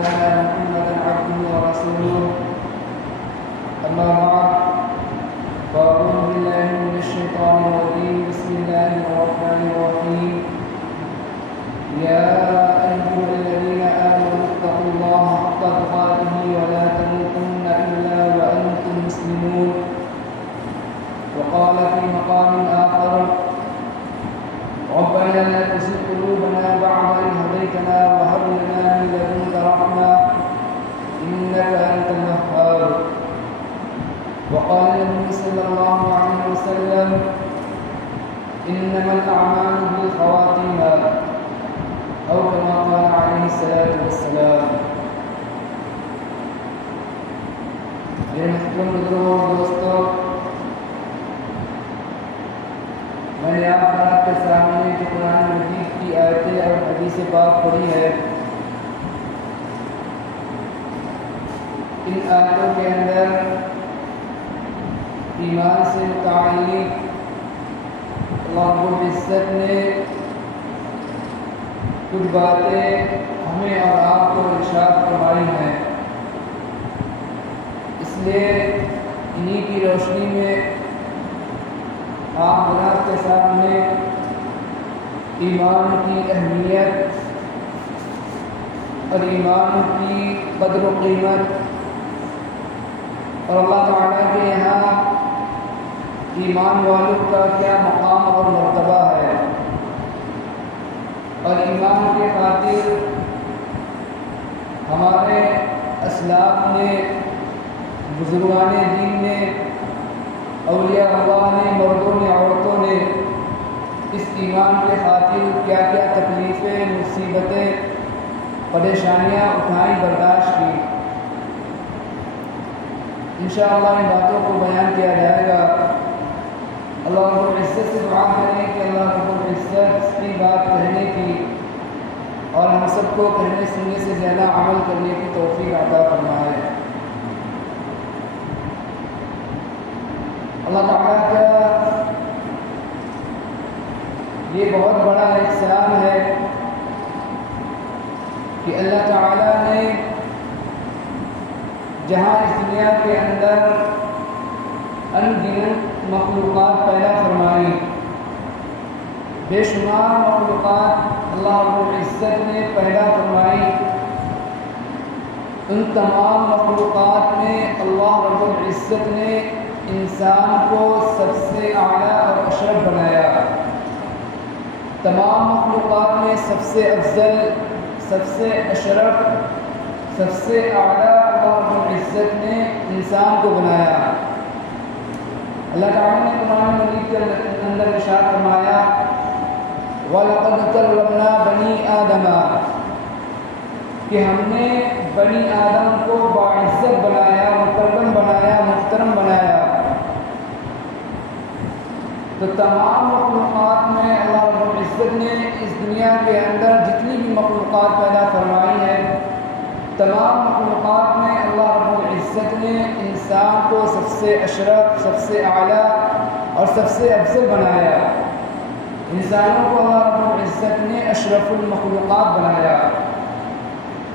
محمدا عبده ورسوله أما بعد فأعوذ بالله من الشيطان الرجيم بسم الله الرحمن الرحيم يا أيها الذين آمنوا اتقوا الله حق تقاته ولا تموتن إلا وأنتم مسلمون وقال في مقام آخر ربنا لا تزغ قلوبنا بعد إذ هديتنا وهب لنا من لدنك رحمة إنك أنت الوهاب وقال النبي صلى الله عليه وسلم إنما الأعمال بالخواتيم أو كما قال عليه الصلاة والسلام. میرے محترم بزرگوں اور دوستوں، میں نے آپ کے سامنے جو قرآن مجید کی آیتیں اور حدیث پاک پڑھی ہے، ان آیتوں کے اندر ایمان سے متعلق اللہ رب العزت نے کچھ باتیں ہمیں اور آپ کو ارشاد فرمائی ہیں. اس لیے انہی کی روشنی میں آپ حضرات کے سامنے ایمان کی اہمیت اور ایمان کی قدر و قیمت اور اللہ تعالیٰ کے یہاں ایمان والوں کا کیا مقام اور مرتبہ ہے، اور ایمان کے خاطر ہمارے اسلاف نے، بزرگان دین نے، اولیاء اللہ نے، مردوں نے، عورتوں نے اس ایمان کے خاطر کیا کیا تکلیفیں، مصیبتیں، پریشانیاں اٹھائیں، برداشت کی. انشاءاللہ ان باتوں کو بیان کیا جائے گا. اللہ رب العزت سے دعا کریں کہ اللہ رب العزت کی بات کہنے کی اور ہم سب کو کہنے سننے سے زیادہ عمل کرنے کی توفیق عطا فرمائے. اللہ تعالیٰ کا یہ بہت بڑا احسان ہے کہ اللہ تعالیٰ نے جہاں اس دنیا کے اندر ان گنت مخلوقات پیدا فرمائی، بے شمار مخلوقات اللہ رب العزت نے پیدا فرمائی، ان تمام مخلوقات میں اللہ رب العزت نے انسان کو سب سے اعلیٰ اور اشرف بنایا. تمام مخلوقات میں سب سے افضل، سب سے اشرف، سب سے اعلیٰ اللہ رب العزت نے انسان کو بنایا. اللہ تعالیٰ نے قرآن مجید کے اندر ارشاد فرمایا وَلَقَدْ كَرَّمْنَا بَنِي آدَمَ، کہ ہم نے بنی آدم کو باعزت بنایا، مکرم بنایا، محترم بنایا. تو تمام مخلوقات میں اللہ رب العزت نے اس دنیا کے اندر جتنی بھی مخلوقات پیدا فرمائی ہے، تمام مخلوقات میں اللہ رب العزت نے انسان کو سب سے اشرف، سب سے اعلیٰ اور سب سے افضل بنایا. انسانوں کو اللہ رب العزت نے اشرف المخلوقات بنایا.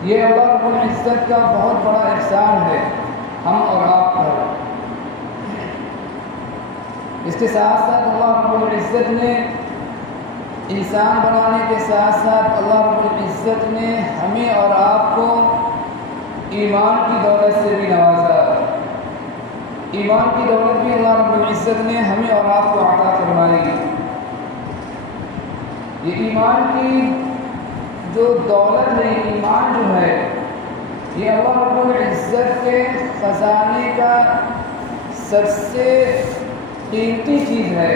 یہ اللہ رب العزت کا بہت بڑا احسان ہے ہم اور آپ پر. اس کے ساتھ ساتھ اللہ رب العزت نے انسان بنانے کے ساتھ ساتھ اللہ رب العزت نے ہمیں اور آپ کو ایمان کی دولت سے بھی نوازا. ایمان کی دولت بھی اللہ رب العزت نے ہمیں اور آپ کو عطا فرمائی. یہ ایمان کی جو دولت ہے، ایمان جو ہے، یہ اللہ رب العزت کے خزانے کا سب سے قیمتی چیز ہے.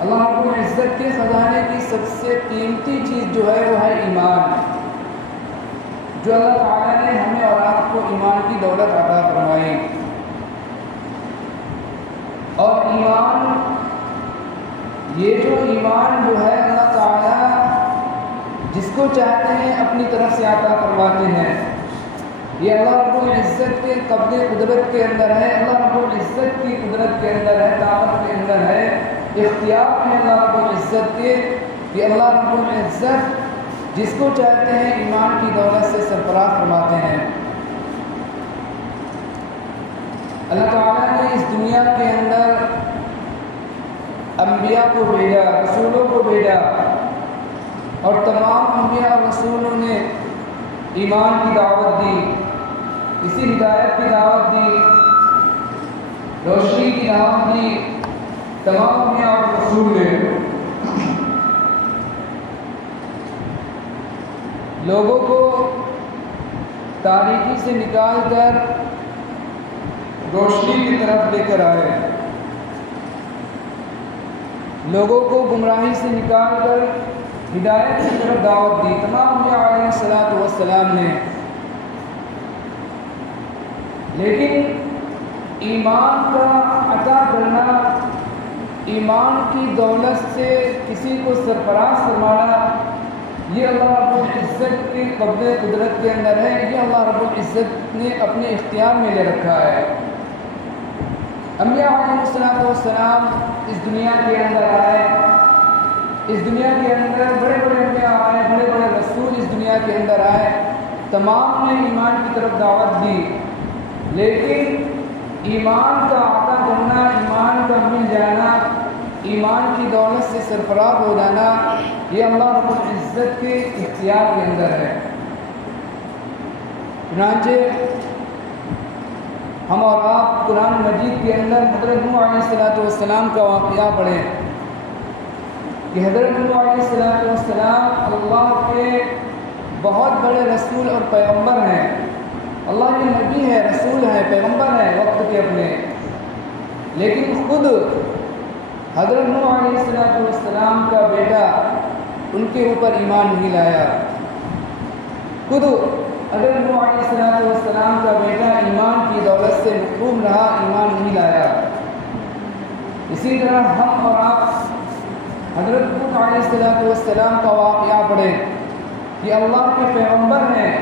اللہ رب العزت کے خزانے کی سب سے قیمتی چیز جو ہے وہ ہے ایمان، جو اللہ تعالیٰ نے ہمیں اور آپ کو ایمان کی دولت عطا فرمائی. اور ایمان، یہ جو ایمان جو ہے اللہ تعالیٰ جس کو چاہتے ہیں اپنی طرف سے عطا فرماتے ہیں. یہ اللہ رب العزت کے قبض قدرت کے اندر ہے، اللہ رب العزت کی قدرت کے اندر ہے، طاقت کے اندر ہے، اختیار میں اللہ رب العزت کے کہ اللہ رب العزت جس کو چاہتے ہیں ایمان کی دولت سے سرفراز فرماتے ہیں۔ اللہ تعالیٰ نے اس دنیا کے اندر انبیاء کو بھیجا، رسولوں کو بھیجا، اور تمام انبیاء اور رسولوں نے ایمان کی دعوت دی، اسی ہدایت کی دعوت دی، روشنی کی دعوت دی تمام انبیاء اور رسول نے۔ لوگوں کو تاریکی سے نکال کر روشنی کی طرف لے کر آئے، لوگوں کو گمراہی سے نکال کر ہدایت کی طرف دعوت دی تمام انبیاء علیہ الصلوۃ والسلام نے۔ لیکن ایمان کا عطا کرنا، ایمان کی دولت سے کسی کو سرفراز فرمانا، یہ اللہ رب العزت کے قبضہ قدرت کے اندر ہے، یہ اللہ رب العزت نے اپنے اختیار میں لے رکھا ہے۔ انبیاء علیہ السلام اس دنیا کے اندر آئے، اس دنیا کے اندر بڑے بڑے انبیاء آئے، بڑے بڑے رسول اس دنیا کے اندر آئے، تمام نے ایمان کی طرف دعوت دی، لیکن ایمان کا عطا کرنا، ایمان کا مل جانا، ایمان کی دولت سے سرفراز ہو جانا، یہ اللہ رب العزت کے اختیار کے اندر ہے۔ چنانچہ ہم اور آپ قرآن مجید کے اندر حضرت نوح علیہ السلام کا واقعہ پڑھیں کہ حضرت نوح علیہ السلام اللہ کے بہت بڑے رسول اور پیغمبر ہیں، اللہ کے نبی ہے، رسول ہے، پیغمبر ہے وقت کے اپنے، لیکن خود حضرت نوح علیہ السلام کا بیٹا ان کے اوپر ایمان نہیں لایا، خود حضرت نوح علیہ السلام کا بیٹا ایمان کی دولت سے محروم رہا، ایمان نہیں لایا۔ اسی طرح ہم اور آپ حضرت لوط علیہ السلام کا واقعہ پڑھیں کہ اللہ کے پیغمبر ہیں،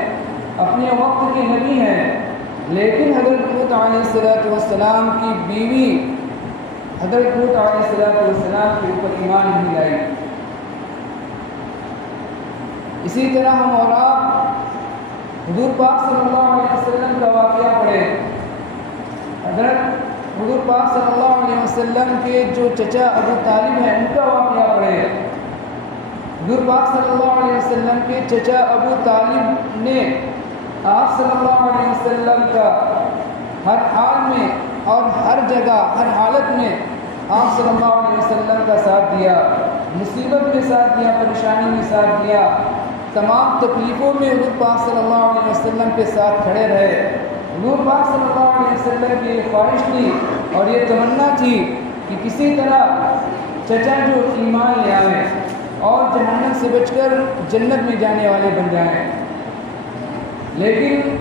اپنے وقت کے نبی ہیں، لیکن حضرت لوط علیہ السلام کی بیوی حضرت لوط علیہ السلام کے اوپر ایمان نہیں لائی۔ اسی طرح ہم اور آپ حضور پاک صلی اللہ علیہ وسلم کا واقعہ پڑھیں، حضرت حضور پاک صلی اللہ علیہ وسلم کے جو چچا ابو طالب ہیں ان کا واقعہ پڑھیں۔ حضور پاک صلی اللہ علیہ وسلم کے چچا ابو طالب نے آپ صلی اللہ علیہ وسلم کا ہر حال میں اور ہر جگہ ہر حالت میں آپ صلی اللہ علیہ وسلم کا ساتھ دیا، مصیبت میں ساتھ دیا، پریشانی میں ساتھ دیا، تمام تکلیفوں میں حضور پاک صلی اللہ علیہ وسلم کے ساتھ کھڑے رہے۔ حضور پاک صلی اللہ علیہ وسلم کی یہ خواہش تھی اور یہ تمنا تھی کہ کسی طرح چچا جو ایمان لے آئیں اور جہنم سے بچ کر جنت میں جانے والے بن جائیں، لیکن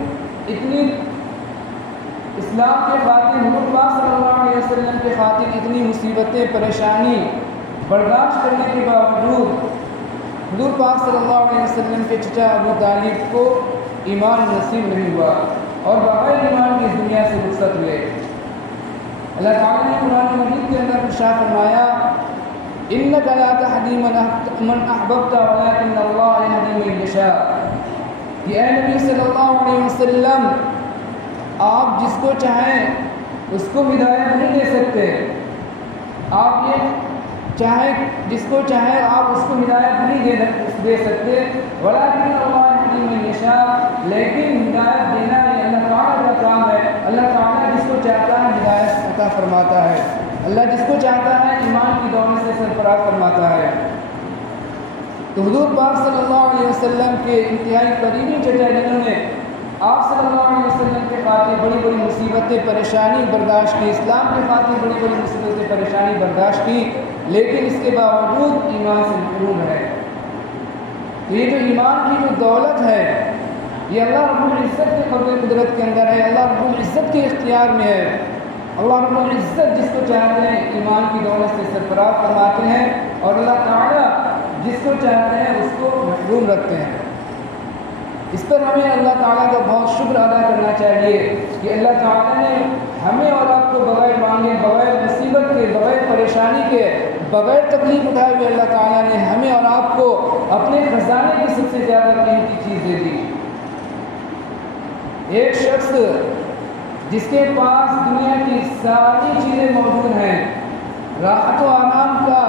اتنی اسلام کے خاطر حضور پاک صلی اللہ علیہ وسلم کے خاطر اتنی مصیبتیں پریشانی برداشت کرنے کے باوجود حضور پاک صلی اللہ علیہ وسلم کے چچا ابو طالب کو ایمان نصیب نہیں ہوا اور بغیر ایمان کی اس دنیا سے رخصت ہوئے۔ اللہ تعالیٰ نے قرآن مجید کے اندر ارشاد فرمایا إِنَّكَ لَا تَهْدِي مَنْ أَحْبَبْتَ وَلَكِنَّ اللَّهَ يَهْدِي مَن يَشَاءُ۔ کہ اے نبی صلی اللہ علیہ وسلم، آپ جس کو چاہیں اس کو ہدایت نہیں دے سکتے، آپ یہ چاہیں جس کو چاہیں آپ اس کو ہدایت نہیں دے سکتے، وَلَكِنَّ اللَّهَ يَهْدِي مَن يَشَاءُ، لیکن ہدایت دینا یہ اللہ تعالیٰ کا کام ہے۔ اللہ تعالیٰ جس کو چاہتا ہے ہدایت عطا فرماتا ہے، اللہ جس کو چاہتا ہے ایمان کی دولت سے سرفراز فرماتا ہے۔ تو حضور پاک صلی اللہ علیہ وسلم کے انتہائی قریبی چچا جنہوں نے آپ صلی اللہ علیہ وسلم کے خاطر بڑی بڑی مصیبتیں پریشانی برداشت کی، اسلام کے خاطر بڑی بڑی مصیبتیں پریشانی برداشت کی، لیکن اس کے باوجود ایمان سے محروم ہے۔ تو یہ جو ایمان کی جو دولت ہے یہ اللہ رب العزت کے قبضہ قدرت کے اندر ہے، اللہ رب العزت کے اختیار میں ہے۔ اللہ رب العزت جس کو چاہتے ہیں ایمان کی دولت سے سرفراز فرماتے ہیں، اور اللہ تعالیٰ جس کو چاہتے ہیں اس کو محروم رکھتے ہیں۔ اس پر ہمیں اللہ تعالیٰ کا بہت شکر ادا کرنا چاہیے کہ اللہ تعالیٰ نے ہمیں اور آپ کو بغیر مانگے، بغیر مصیبت کے، بغیر پریشانی کے بغیر تکلیف اٹھائے ہوئے اللہ تعالیٰ نے ہمیں اور آپ کو اپنے خزانے کی سب سے زیادہ قیمتی چیز دے دی۔ ایک شخص جس کے پاس دنیا کی ساری چیزیں موجود ہیں، راحت و آرام کا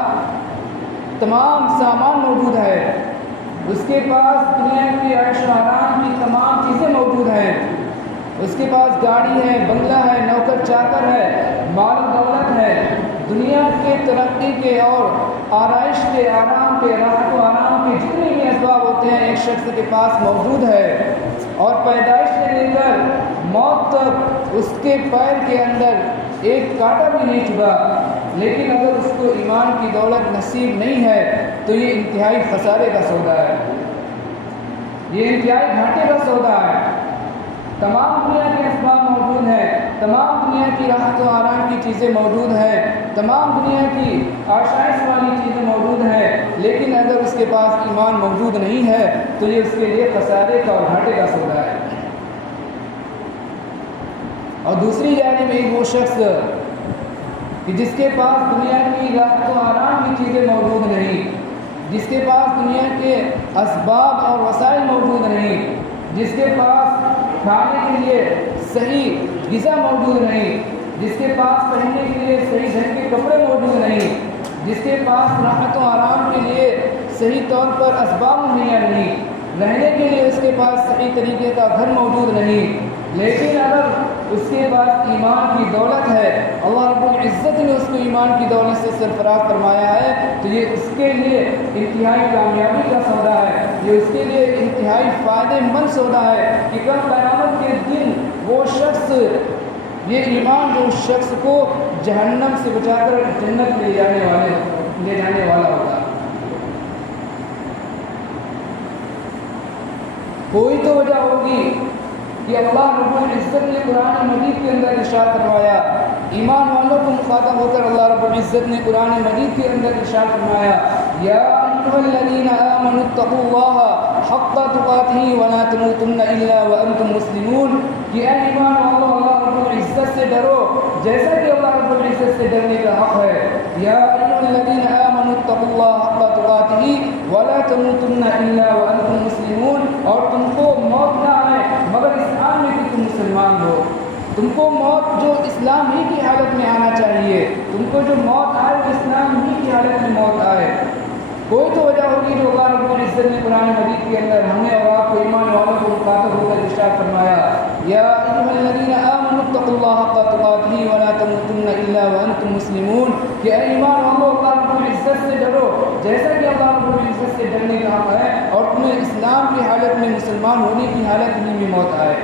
تمام سامان موجود ہے، اس کے پاس دنیا کی عیش و آرام کی تمام چیزیں موجود ہیں، اس کے پاس گاڑی ہے، بنگلہ ہے، نوکر چاکر ہے، مال و دولت ہے، دنیا کے ترقی کے اور آرائش کے، آرام کے، راحت و آرام کے جتنے بھی اسباب ہوتے ہیں ایک شخص کے پاس موجود ہے، اور پیدائش سے لے کر موت تک اس کے پیر کے اندر ایک کانٹا بھی نہیں چبھا، لیکن اگر اس کو ایمان کی دولت نصیب نہیں ہے تو یہ انتہائی خسارے کا سودا ہے، یہ انتہائی گھاٹے کا سودا ہے۔ تمام دنیا کے اسباب موجود ہیں، تمام دنیا کی راحت و آرام کی چیزیں موجود ہیں، تمام دنیا کی آشائش والی چیزیں موجود ہیں، لیکن اگر اس کے پاس ایمان موجود نہیں ہے تو یہ اس کے لیے خسارے کا اور گھاٹے کا سودا ہے۔ اور دوسری جانب ایک وہ شخص کہ جس کے پاس دنیا کی راحت و آرام کی چیزیں موجود نہیں، جس کے پاس دنیا کے اسباب اور وسائل موجود نہیں، جس کے پاس کھانے کے لیے صحیح غذا موجود نہیں، جس کے پاس پہننے کے لیے صحیح ڈھنگ کے کپڑے موجود نہیں، جس کے پاس راحت و آرام کے لیے صحیح طور پر اسباب مہیا نہیں، رہنے کے لیے اس کے پاس صحیح طریقے کا گھر موجود نہیں، لیکن اگر اس کے پاس ایمان کی دولت ہے، اللہ رب العزت نے اس کو ایمان کی دولت سے سرفراز فرمایا ہے، تو یہ اس کے لیے انتہائی کامیابی کا سودا ہے، یہ اس کے لیے انتہائی فائدہ مند سودا ہے کہ کل قیامت کے دن وہ شخص، یہ ایمان جو اس شخص کو جہنم سے بچا کر جنت لے جانے والا ہوگا۔ کوئی تو وجہ ہوگی کہ اللہ رب العزت نے قرآن مجید کے اندر ارشاد فرمایا، ایمان والوں کو مخاطب ہو کر اللہ رب العزت نے قرآن مجید کے اندر ارشاد فرمایا، یا ایھا الذین آمنوا اتقوا اللہ حق تقاتہ ولا تموتن الا وانتم مسلمون، کہ اے ایمان والوں اللہ رب العزت سے ڈرو جیسا کہ اللہ رب العزت سے ڈرنے کا حق ہے۔ یا ایھا الذین آمنوا اتقوا اللہ حق تقاتہ ولا تموتن الا وانتم مسلمون، اور تم کو موت نہ آئے مگر اس حال میں کہ تم مسلمان ہو، تم کو موت جو اسلام ہی کی حالت میں آنا چاہیے، تم کو جو موت آئے وہ اسلام ہی کی حالت میں موت آئے۔ کوئی تو وجہ ہوگی جو اللہ رب العزت نے قرآن مجید کے اندر ہمیں اور آپ کو ایمان والوں کو مخاطب ہو کر ارشاد فرمایا، یا ایھا الذین آمنوا اتقوا اللہ حق تقاتہ ولا تموتن الا وانتم مسلمون، کہ اے ایمان والوں اللہ رب العزت سے ڈرو جیسا کہ اللہ رب العزت سے ڈرنے کا حق ہے، اور تمہیں اسلام کی حالت میں، مسلمان ہونے کی حالت ہی میں موت آئے۔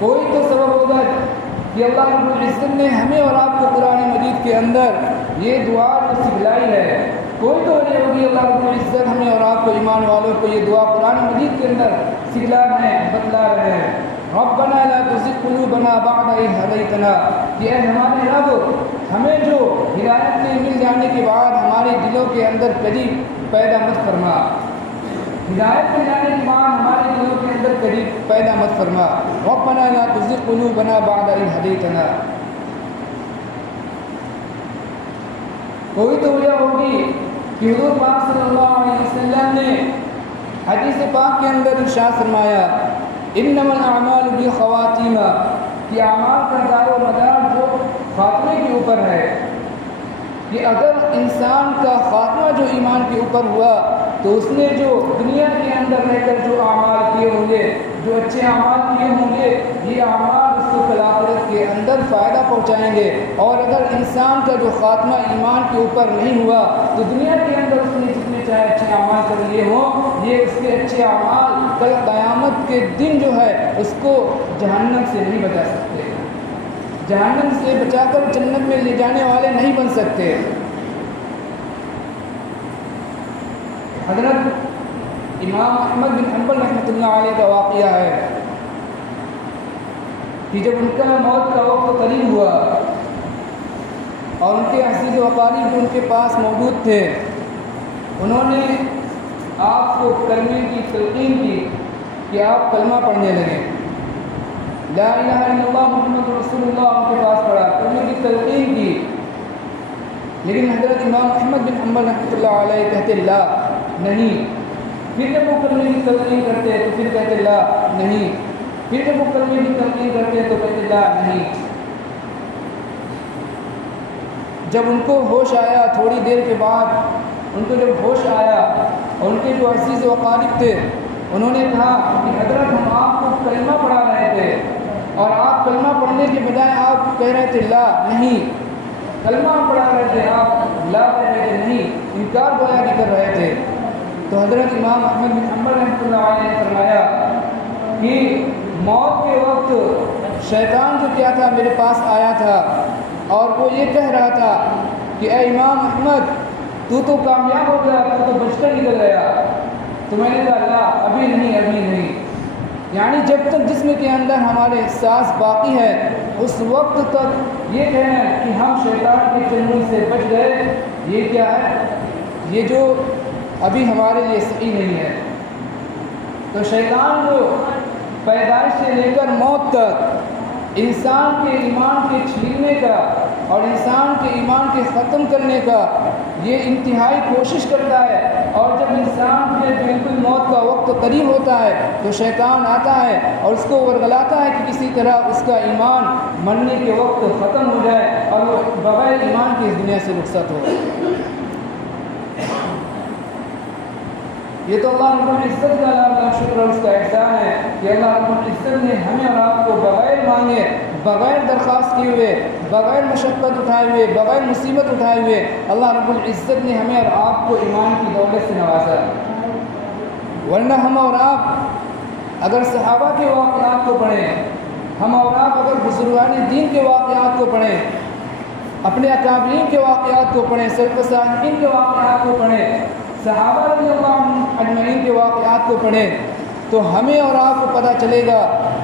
کوئی تو سبب ہوگا کہ اللہ رب العزت نے ہمیں اور آپ کو قرآن مجید کے اندر یہ دعا جو سکھلائی ہے، کوئی تو وجہ ہوگی اللہ رب العزت ہمیں اور آپ کو ایمان والوں کو یہ دعا قرآن مجید کے اندر سکھلا رہے ہیں، بتلا رہے ہیں، ربنا لا تزغ قلوبنا بعد إذ هديتنا، کہ اے ہمارے رب ہمیں جو ہدایت کے مل جانے کے بعد ہمارے دلوں کے اندر کبھی پیدا مت فرما، ہدایت مل جانے کے بعد ہمارے دلوں کے اندر کبھی پیدا مت فرما، ربنا لا تزغ قلوبنا بعد إذ هديتنا۔ کوئی تو وجہ ہوگی کہ حضور پاک صلی اللہ علیہ وسلم نے حدیث پاک کے اندر ارشاد فرمایا، انما الاعمال بالخواتیم، کہ اعمال کا دار و مدار جو خاتمے کے اوپر ہے، کہ اگر انسان کا خاتمہ جو ایمان کے اوپر ہوا تو اس نے جو دنیا کے اندر رہ کر جو اعمال کیے ہوں گے، جو اچھے اعمال کیے ہوں گے، یہ اعمال اس کو فی الآخرت کے اندر فائدہ پہنچائیں گے، اور اگر انسان کا جو خاتمہ ایمان کے اوپر نہیں ہوا تو دنیا کے اندر اس نے جتنے چاہے اچھے اعمال کر لیے ہوں، یہ اس کے اچھے اعمال کل قیامت کے دن جو ہے اس کو جہنم سے نہیں بچا سکتے، جہنم سے بچا کر جنت میں لے جانے والے نہیں بن سکتے۔ حضرت امام احمد بن حنبل رحمۃ اللہ علیہ کا واقعہ ہے کہ جب ان کا موت کا وقت قریب ہوا اور ان کے عزیز و اقارب جو ان کے پاس موجود تھے، انہوں نے آپ کو کلمے کی تلقین کی کہ آپ کلمہ پڑھنے لگیں، لا الہ الا اللہ محمد رسول اللہ ان کے پاس پڑھا، کلمے کی تلقین کی، امام احمد بن حنبل رحمۃ اللہ علیہ کہتے لا نہیں، پھر جب وہ کلمے کی تلقین کرتے تو پھر کہتے لا نہیں، پھر جب وہ کلمے کی تلقین کرتے تو کہتے لا نہیں۔ جب ان کو ہوش آیا تھوڑی دیر کے بعد، ان کو جب ہوش آیا اور ان کے جو عزیز و اقارب تھے انہوں نے کہا کہ حضرت ہم آپ کو کلمہ پڑھا رہے تھے اور آپ کلمہ پڑھنے کے بجائے آپ کہہ رہے تھے لا نہیں، کلمہ پڑھا رہے تھے آپ لا کہہ رہے تھے نہیں، انکار گویا کہ کر رہے تھے۔ تو حضرت امام احمد بن حنبل رحمۃ اللہ علیہ نے فرمایا کہ موت کے وقت شیطان جو کیا تھا میرے پاس آیا تھا اور وہ یہ کہہ رہا تھا کہ اے امام احمد تو کامیاب ہو گیا، تو بچ کر نکل گیا۔ تو میں نے کہا لا ابھی نہیں، یعنی جب تک جسم کے اندر ہمارے احساس باقی ہے اس وقت تک یہ کہنا کہ ہم شیطان کے چنگل سے بچ گئے، یہ کیا ہے، یہ جو ابھی ہمارے لیے صحیح نہیں ہے۔ تو شیطان جو پیدائش سے لے کر موت تک انسان کے ایمان کے چھیننے کا اور انسان کے ایمان کے ختم کرنے کا یہ انتہائی کوشش کرتا ہے، اور جب انسان کے بالکل موت کا وقت قریب ہوتا ہے تو شیطان آتا ہے اور اس کو ورغلاتا ہے کہ کسی طرح اس کا ایمان مرنے کے وقت ختم ہو جائے اور وہ بغیر ایمان کی اس دنیا سے رخصت ہو۔ یہ تو اللہ رب العزت کا لاکھ شکر اور اس کا احسان ہے کہ اللہ رب العزت نے ہمیں اور آپ کو بغیر مانگے، بغیر درخواست کیے ہوئے، بغیر مشقت اٹھائے ہوئے، بغیر مصیبت اٹھائے ہوئے اللہ رب العزت نے ہمیں اور آپ کو ایمان کی دولت سے نوازا۔ ورنہ ہم اور آپ اگر صحابہ کے واقعات کو پڑھیں، ہم اور آپ اگر بزرگان دین کے واقعات کو پڑھیں، اپنے اکابرین کے واقعات کو پڑھیں، سلف صالحین کے واقعات کو پڑھیں، صحابہ رضی اللہ اجمعین کے واقعات کو پڑھیں، تو ہمیں اور آپ کو پتہ چلے گا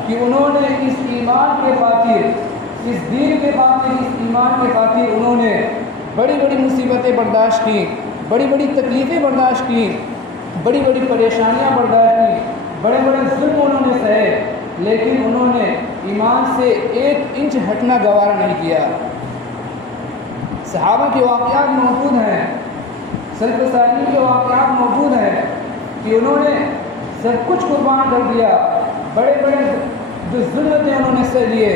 کہ انہوں نے اس ایمان کے خاطر، اس دین کے خاطر، اس ایمان کے خاطر انہوں نے بڑی بڑی مصیبتیں برداشت کی، بڑی بڑی تکلیفیں برداشت کی، بڑی بڑی پریشانیاں برداشت کی، بڑے بڑے ظلم انہوں نے سہے، لیکن انہوں نے ایمان سے 1 انچ ہٹنا گوارا نہیں کیا۔ صحابہ کے واقعات موجود ہیں، سلف صالحین کے واقعات موجود ہیں کہ انہوں نے سب کچھ قربان کر دیا، بڑے بڑے جو ظلم تھے انہوں نے سہ لیے،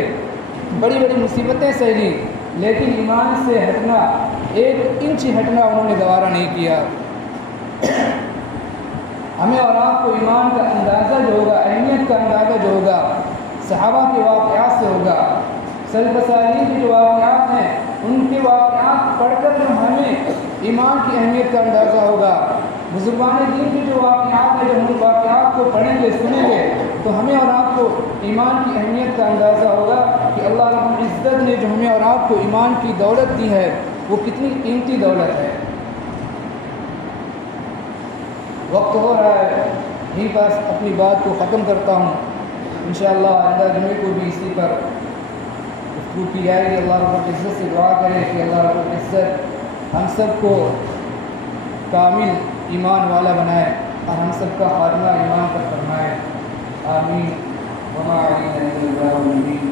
بڑی بڑی مصیبتیں سہ لی، لیکن ایمان سے ہٹنا 1 انچ ہٹنا انہوں نے گوارا نہیں کیا۔ ہمیں اور آپ کو ایمان کا اندازہ جو ہوگا، اہمیت کا اندازہ جو ہوگا صحابہ کے واقعات سے ہوگا۔ سلف صالحین کے جو واقعات ہیں ان کے واقعات پڑھ کر جو ہمیں ایمان کی اہمیت کا اندازہ ہوگا، بزرگان دین کے جو واقعات ہیں جب ہم واقعات کو پڑھیں گے، سنیں گے، تو ہمیں اور آپ کو ایمان کی اہمیت کا اندازہ ہوگا کہ اللہ رب العزت نے جو ہمیں اور آپ کو ایمان کی دولت دی ہے وہ کتنی قیمتی دولت ہے۔ وقت ہو رہا ہے، یہیں پر اپنی بات کو ختم کرتا ہوں، انشاءاللہ آئندہ جمعے کو بھی اسی پر گفتگو کی جائے گی۔ اللہ رب العزت سے دعا کریں کہ اللہ رب العزت ہم سب کو کامل ایمان والا بنائے اور ہم سب کا خاتمہ ایمان پر فرمائے، آمین۔ وما علینا الا البلاغ المبین۔